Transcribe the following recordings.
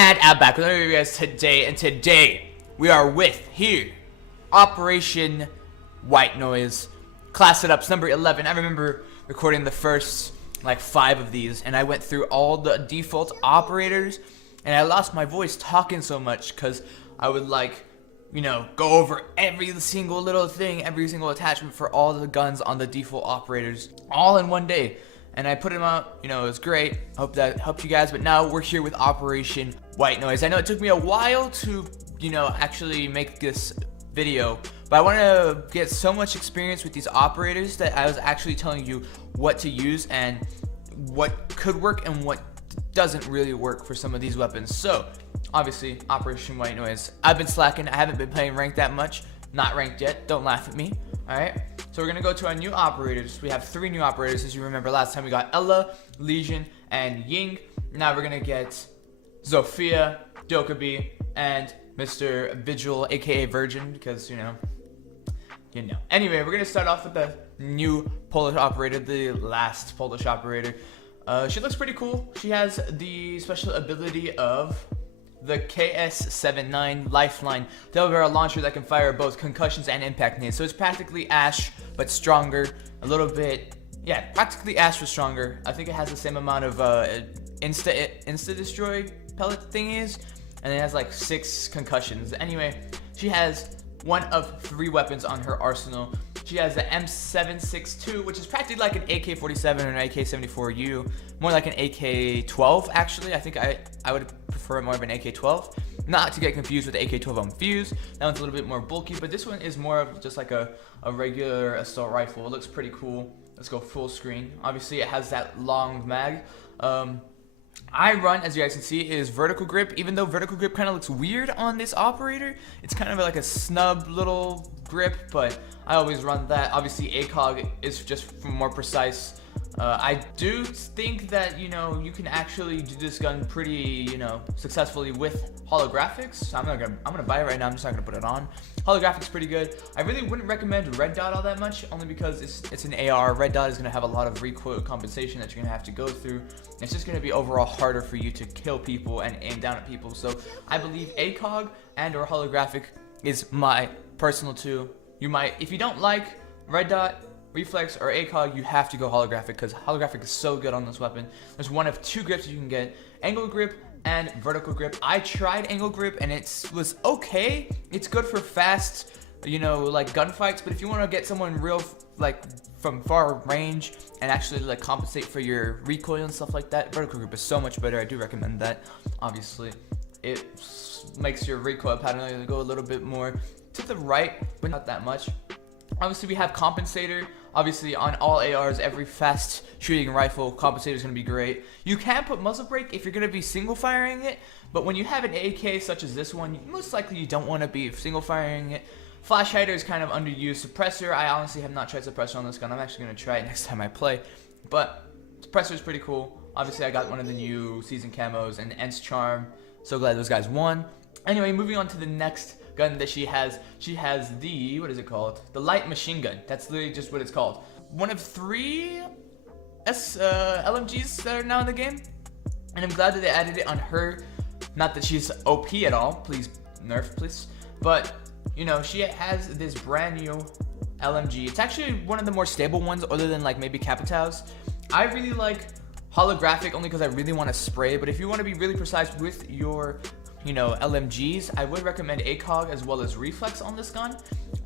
And I'm back with another video, guys, today. And today, we are with, here, Operation White Noise. Class Sutups number 11. I remember recording the first, 5 of these. And I went through all the default operators. And I lost my voice talking so much. Because I would, go over every single little thing, every single attachment for all the guns on the default operators. All in one day. And I put them out, it was great. Hope that helped you guys. But now we're here with Operation White Noise. I know it took me a while to, actually make this video. But I want to get so much experience with these operators that I was actually telling you what to use and what could work and what doesn't really work for some of these weapons. So, obviously, Operation White Noise. I've been slacking. I haven't been playing ranked that much. Not ranked yet. Don't laugh at me. Alright? So we're going to go to our new operators. We have 3 new operators. As you remember, last time we got Ella, Legion, and Ying. Now we're going to get Zofia, Dokkaebi, and Mr. Vigil, aka Virgin, because, Anyway, we're going to start off with the new Polish operator, the last Polish operator. She looks pretty cool. She has the special ability of the KS-79 Lifeline double barrel launcher that can fire both concussions and impact nades. So it's practically Ash, but stronger. A little bit, practically Ash, but stronger. I think it has the same amount of insta destroy pellet thingies, and it has 6 concussions. Anyway, she has one of 3 weapons on her arsenal. She has the M762, which is practically like an AK-47 or an AK-74U, more like an AK-12 actually. I think I would prefer more of an AK-12, not to get confused with the AK-12 on Fuse. That one's a little bit more bulky, but this one is more of just like a regular assault rifle. It looks pretty cool. Let's go full screen. Obviously, it has that long mag. I run, as you guys can see, is vertical grip. Even though vertical grip kind of looks weird on this operator, it's kind of like a snub little grip, but I always run that. Obviously, ACOG is just more precise. I do think that, you can actually do this gun pretty, successfully with holographics. I'm gonna buy it right now. I'm just not gonna put it on. Holographics pretty good. I really wouldn't recommend red dot all that much, only because it's an AR. Red dot is gonna have a lot of recoil compensation that you're gonna have to go through. It's just gonna be overall harder for you to kill people and aim down at people. So I believe ACOG and or holographic is my personal two. If you don't like red dot, reflex, or ACOG, you have to go holographic, because holographic is so good on this weapon. There's one of 2 grips you can get: angle grip and vertical grip. I tried angle grip and it was okay. It's good for fast, gunfights, but if you want to get someone real, from far range and actually compensate for your recoil and stuff like that, vertical grip is so much better. I do recommend that. Obviously, it makes your recoil pattern go a little bit more to the right, but not that much. Obviously, we have compensator. Obviously, on all ARs, every fast shooting rifle, compensator is going to be great. You can put muzzle brake if you're going to be single firing it, but when you have an AK such as this one, most likely you don't want to be single firing it. Flash hider is kind of underused. Suppressor, I honestly have not tried suppressor on this gun. I'm actually going to try it next time I play, but suppressor is pretty cool. Obviously, I got one of the new season camos and Ents Charm. So glad those guys won. Anyway, moving on to the next gun that she has the, what is it called? The light machine gun. That's literally just what it's called. One of 3 LMGs that are now in the game, and I'm glad that they added it on her. Not that she's OP at all, please nerf, please. But she has this brand new LMG. It's actually one of the more stable ones, other than maybe Capitão's. I really like holographic only because I really want to spray. But if you want to be really precise with your LMGs, I would recommend ACOG as well as reflex on this gun.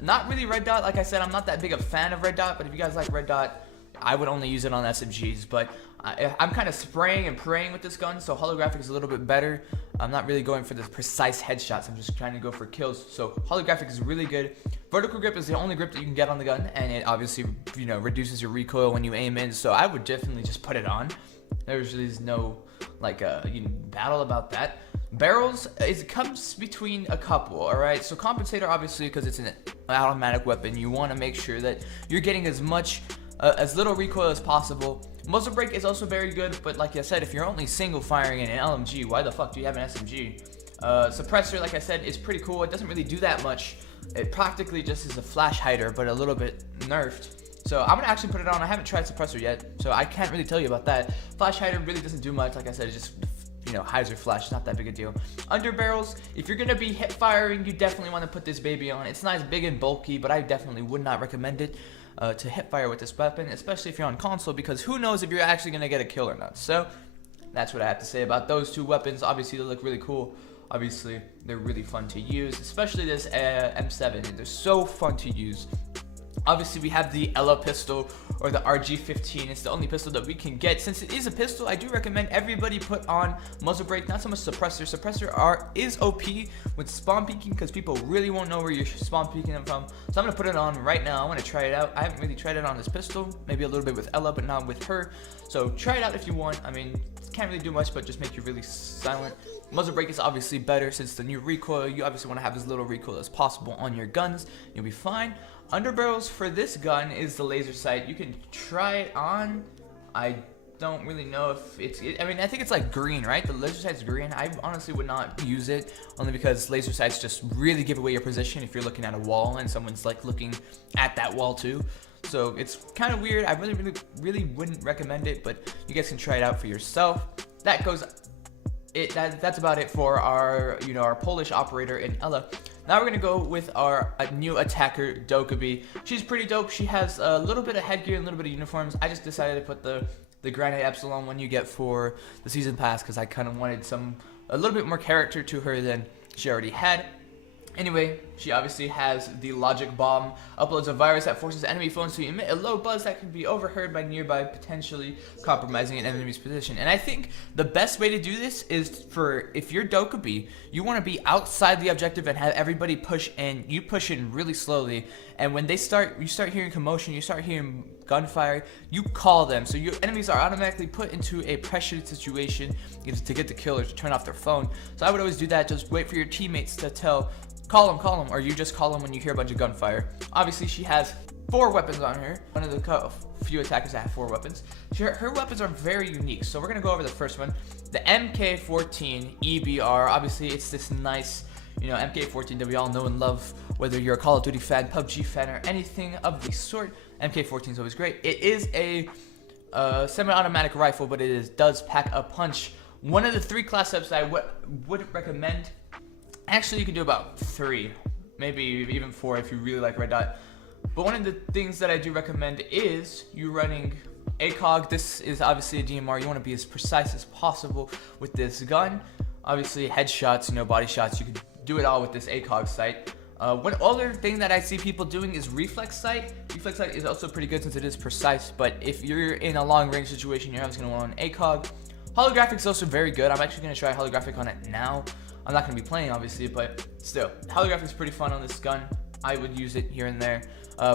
Not really red dot. Like I said, I'm not that big a fan of red dot, but if you guys like red dot, I would only use it on SMGs. But I'm kind of spraying and praying with this gun, so holographic is a little bit better. I'm not really going for the precise headshots. I'm just trying to go for kills. So holographic is really good. Vertical grip is the only grip that you can get on the gun, and it obviously reduces your recoil when you aim in. So I would definitely just put it on. There's no battle about that. Barrels, it comes between a couple, alright? So compensator, obviously, because it's an automatic weapon, you want to make sure that you're getting as little recoil as possible. Muzzle brake is also very good, but like I said, if you're only single firing in an LMG, why the fuck do you have an SMG? Suppressor, like I said, is pretty cool. It doesn't really do that much. It practically just is a flash hider, but a little bit nerfed. So I'm gonna actually put it on. I haven't tried suppressor yet, so I can't really tell you about that. Flash hider really doesn't do much. Like I said, it just hyzer flash. It's not that big a deal. Underbarrels, if you're gonna be hip firing, you definitely want to put this baby on. It's nice, big and bulky, but I definitely would not recommend it to hip fire with this weapon, especially if you're on console, because who knows if you're actually gonna get a kill or not. So that's what I have to say about those two weapons. Obviously, they look really cool. Obviously, they're really fun to use, especially this M7. They're so fun to use. Obviously, we have the Ella pistol, or the RG15. It's the only pistol that we can get. Since it is a pistol, I do recommend everybody put on muzzle brake, not so much suppressor. Suppressor is OP with spawn peeking, because people really won't know where you're spawn peeking them from. So I'm going to put it on right now. I want to try it out. I haven't really tried it on this pistol. Maybe a little bit with Ella, but not with her. So try it out if you want. I mean, can't really do much, but just make you really silent. Muzzle brake is obviously better since the new recoil. You obviously want to have as little recoil as possible on your guns. You'll be fine. Underbarrels for this gun is the laser sight. You can try it on. I don't really know if I mean, I think it's like green, right? The laser sight's green. I honestly would not use it, only because laser sights just really give away your position if you're looking at a wall and someone's like looking at that wall too. So it's kind of weird. I really wouldn't recommend it, but you guys can try it out for yourself. That's about it for our our Polish operator in Ella. Now we're gonna go with our new attacker, Dokkaebi. She's pretty dope. She has a little bit of headgear and a little bit of uniforms. I just decided to put the Granite Epsilon one you get for the season pass, because I kind of wanted a little bit more character to her than she already had. Anyway, she obviously has the logic bomb, uploads a virus that forces enemy phones to emit a low buzz that can be overheard by nearby, potentially compromising an enemy's position. And I think the best way to do this is if you're Dokkaebi, you want to be outside the objective and have everybody push in. You push in really slowly, and when you start hearing commotion, you start hearing gunfire, you call them. So your enemies are automatically put into a pressured situation to get the kill or to turn off their phone. So I would always do that. Just wait for your teammates to call them, or you just call them when you hear a bunch of gunfire. Obviously, she has 4 weapons on her. One of the few attackers that have 4 weapons. Her weapons are very unique. So we're gonna go over the first one, the MK14 EBR. Obviously, it's this nice, MK14 that we all know and love, whether you're a Call of Duty fan, PUBG fan, or anything of the sort. MK14 is always great. It is a semi-automatic rifle, but it does pack a punch. One of the 3 class ups I would recommend. Actually, you can do about 3, maybe even 4 if you really like red dot. But one of the things that I do recommend is you running ACOG. This is obviously a DMR. You want to be as precise as possible with this gun. Obviously, headshots, body shots. You can do it all with this ACOG sight. One other thing that I see people doing is reflex sight. Reflex sight is also pretty good since it is precise. But if you're in a long range situation, you're obviously going to want an ACOG. Holographic is also very good. I'm actually going to try holographic on it now. I'm not going to be playing, obviously, but still. Holographic is pretty fun on this gun. I would use it here and there.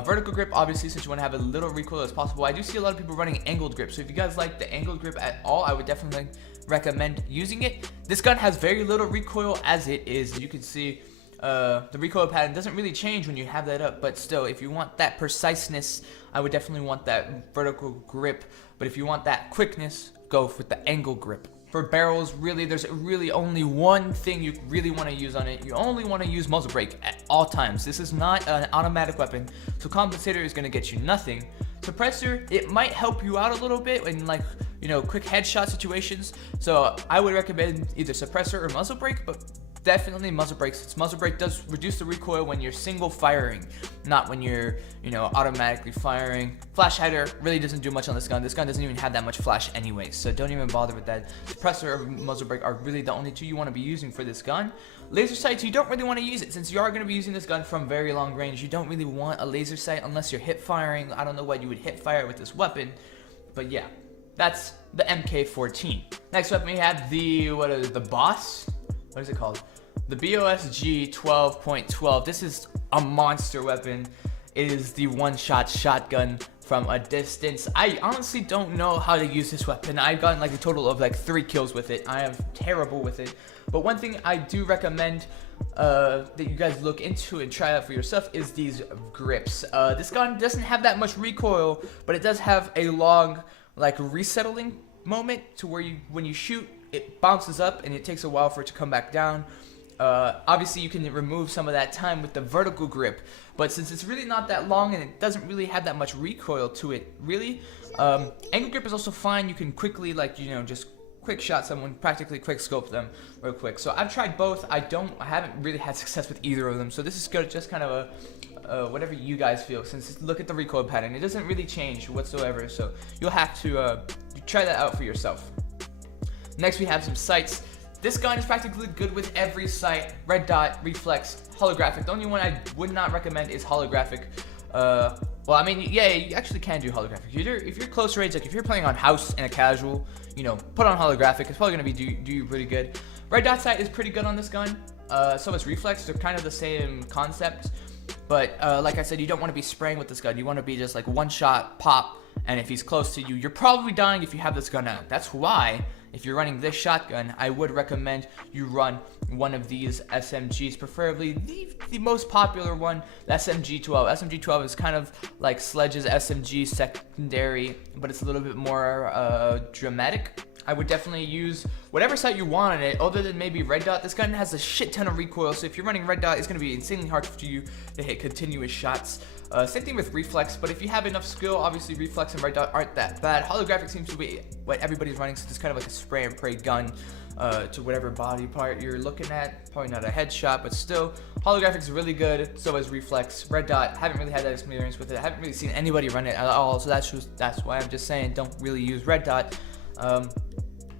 Vertical grip, obviously, since you want to have as little recoil as possible. I do see a lot of people running angled grip. So if you guys like the angled grip at all, I would definitely recommend using it. This gun has very little recoil as it is. You can see the recoil pattern doesn't really change when you have that up. But still, if you want that preciseness, I would definitely want that vertical grip. But if you want that quickness, go with the angle grip. For barrels, there's really only one thing you really want to use on it. You only want to use muzzle brake at all times. This is not an automatic weapon, so compensator is going to get you nothing. Suppressor, it might help you out a little bit in quick headshot situations. So I would recommend either suppressor or muzzle brake, but definitely muzzle brake, since muzzle brake does reduce the recoil when you're single firing, not when you're automatically firing. Flash hider really doesn't do much on this gun. This gun doesn't even have that much flash anyway, so don't even bother with that. Suppressor or muzzle brake are really the only 2 you want to be using for this gun. Laser sights, you don't really want to use it since you are going to be using this gun from very long range. You don't really want a laser sight unless you're hip firing. I don't know why you would hip fire with this weapon, but yeah, that's the MK14. Next up we have the boss. What is it called? The BOSG 12.12. This is a monster weapon. It is the one-shot shotgun from a distance. I honestly don't know how to use this weapon. I've gotten a total of 3 kills with it. I am terrible with it. But one thing I do recommend that you guys look into and try out for yourself is these grips. This gun doesn't have that much recoil, but it does have a long resettling moment to where when you shoot, it bounces up and it takes a while for it to come back down. Obviously you can remove some of that time with the vertical grip, but since it's really not that long and it doesn't really have that much recoil to it, really, angle grip is also fine. You can quickly just quick shot someone, practically quick scope them real quick. So I've tried both. I haven't really had success with either of them. So this is good, just kind of a whatever you guys feel. Since look at the recoil pattern, it doesn't really change whatsoever. So you'll have to try that out for yourself. Next we have some sights. This gun is practically good with every sight: red dot, reflex, holographic. The only one I would not recommend is holographic. Well, I mean, yeah, you actually can do holographic. If you're close range, like if you're playing on house and a casual, you know, put on holographic. It's probably gonna do you pretty good. Red dot sight is pretty good on this gun. So is reflex. They're kind of the same concept, but like I said, you don't want to be spraying with this gun. You want to be just like one shot, pop, and if he's close to you, you're probably dying if you have this gun out. That's why, if you're running this shotgun, I would recommend you run one of these SMGs, preferably the most popular one, the SMG-12. SMG-12 is kind of like Sledge's SMG secondary, but it's a little bit more dramatic. I would definitely use whatever sight you want on it, other than maybe red dot. This gun has a shit ton of recoil, so if you're running red dot, it's going to be insanely hard for you to hit continuous shots. Same thing with reflex, but if you have enough skill, obviously reflex and red dot aren't that bad. Holographic seems to be what everybody's running, so it's kind of like a spray and pray gun to whatever body part you're looking at. Probably not a headshot, but still, holographic is really good. So is reflex. Red dot, haven't really had that experience with it. I haven't really seen anybody run it at all, so that's why I'm just saying don't really use red dot.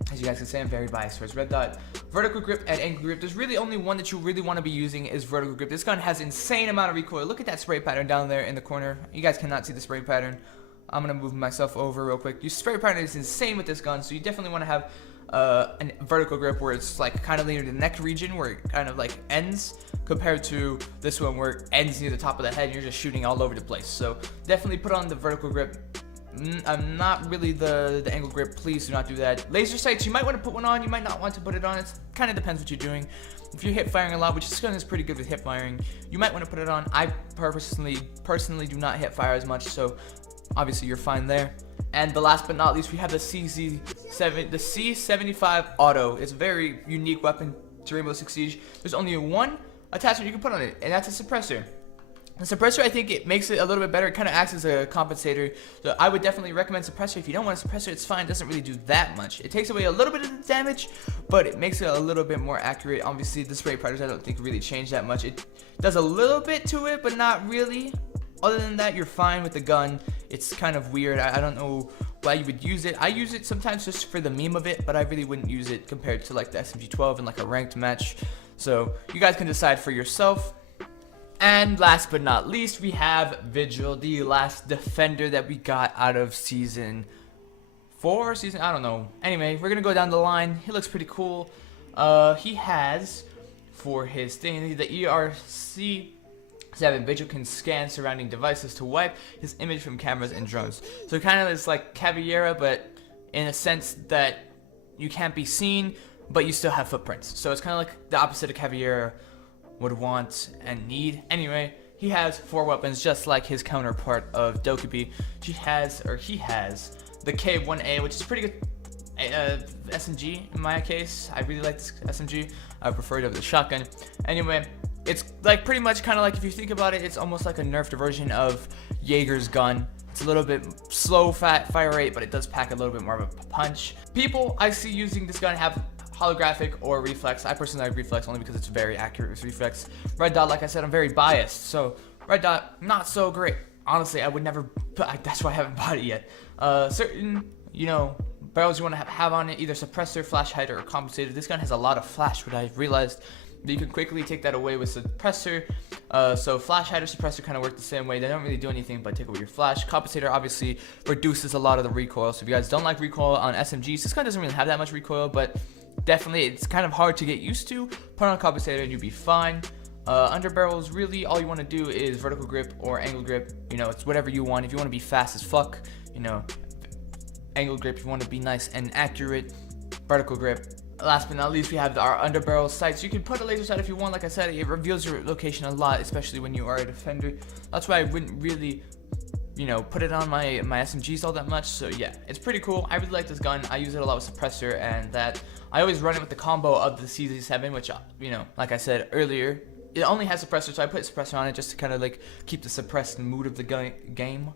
As you guys can see, I'm very biased towards red dot. Vertical grip and angle grip. There's really only one that you really want to be using is vertical grip. This gun has insane amount of recoil. Look at that spray pattern down there in the corner. You guys cannot see the spray pattern. I'm going to move myself over real quick. Your spray pattern is insane with this gun, so you definitely want to have a vertical grip where it's like kind of near the neck region where it kind of like ends, compared to this one where it ends near the top of the head and you're just shooting all over the place. So definitely put on the vertical grip. I'm not really the angle grip. Please do not do that. Laser sights, you might want to put one on, you might not want to put it on. It kind of depends what you're doing. If you're hip firing a lot, which this gun is pretty good with hip firing, you might want to put it on. I personally do not hip fire as much, so obviously you're fine there. And the last but not least, we have the C75 Auto. It's a very unique weapon to Rainbow Six Siege. There's only one attachment you can put on it, and that's a suppressor. The suppressor, I think it makes it a little bit better. It kind of acts as a compensator. So I would definitely recommend suppressor. If you don't want a suppressor, it's fine. It doesn't really do that much. It takes away a little bit of the damage, but it makes it a little bit more accurate. Obviously, the spray patterns I don't think really change that much. It does a little bit to it, but not really. Other than that, you're fine with the gun. It's kind of weird. I don't know why you would use it. I use it sometimes just for the meme of it, but I really wouldn't use it compared to like the SMG-12 in like a ranked match. So you guys can decide for yourself. And last but not least, we have Vigil, the last defender that we got out of season 4, I don't know. Anyway, we're gonna go down the line. He looks pretty cool. He has, for his thing, the ERC-7 Vigil can scan surrounding devices to wipe his image from cameras and drones. So kind of is like Caveira, but in a sense that you can't be seen, but you still have footprints. So it's kind of like the opposite of Caveira would want and need. Anyway, he has 4 weapons, just like his counterpart of Dokkaebi. He has the K1A, which is pretty good SMG in my case. I really like this SMG. I prefer it over the shotgun. Anyway, it's like pretty much kind of like, if you think about it, it's almost like a nerfed version of Jaeger's gun. It's a little bit slow fire rate, but it does pack a little bit more of a punch. People I see using this gun have holographic or reflex. I personally like reflex only because it's very accurate with reflex. Red dot, like I said, I'm very biased, so red dot, not so great. Honestly, I would never, that's why I haven't bought it yet. Certain, barrels you want to have on it, either suppressor, flash hider, or compensator. This gun has a lot of flash, but I realized that you can quickly take that away with suppressor. So flash hider, suppressor kind of work the same way. They don't really do anything but take away your flash. Compensator obviously reduces a lot of the recoil. So if you guys don't like recoil on SMGs, this gun doesn't really have that much recoil, but definitely it's kind of hard to get used to. Put on a compensator and you'll be fine. Under barrels, really all you want to do is vertical grip or angle grip. It's whatever you want. If you want to be fast as fuck, angle grip. If you want to be nice and accurate, vertical grip. Last but not least, we have our under barrel sights. You can put a laser sight if you want. Like I said, it reveals your location a lot, especially when you are a defender. That's why I wouldn't really put it on my SMGs all that much. So yeah, it's pretty cool. I really like this gun. I use it a lot with suppressor, and that I always run it with the combo of the CZ7, which like I said earlier, it only has suppressor, so I put suppressor on it just to kind of like keep the suppressed mood of the game.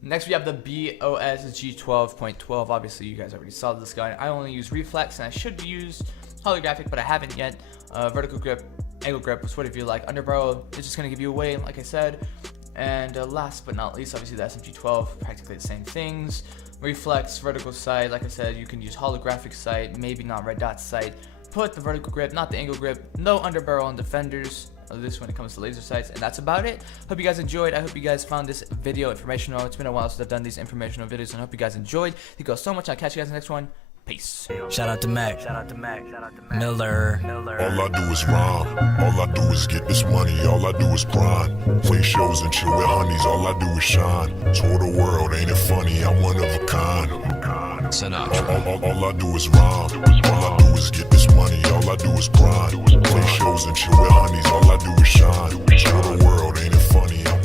Next we have the BOS G12.12. Obviously you guys already saw this guy. I only use reflex and I should use holographic, but I haven't yet. Vertical grip, angle grip, whatever you like. Underbarrel is just going to give you away, like I said. And last but not least, obviously the SMG12, practically the same things. Reflex, vertical sight, like I said, you can use holographic sight, maybe not red dot sight. Put the vertical grip, not the angle grip. No underbarrel on defenders, at least when it comes to laser sights. And that's about it. Hope you guys enjoyed. I hope you guys found this video informational. It's been a while since I've done these informational videos, and I hope you guys enjoyed. Thank you guys so much. I'll catch you guys in the next one. Peace. Shout out to Mac. Miller. All I do is rhyme. All I do is get this money. All I do is grind. Play shows and chill with honeys. All I do is shine. Tour the world, ain't it funny? I'm one of a kind. All I do is rhyme. All I do is get this money. All I do is grind. Play shows and chill with honeys. All I do is shine. Tour the world, ain't it funny? I'm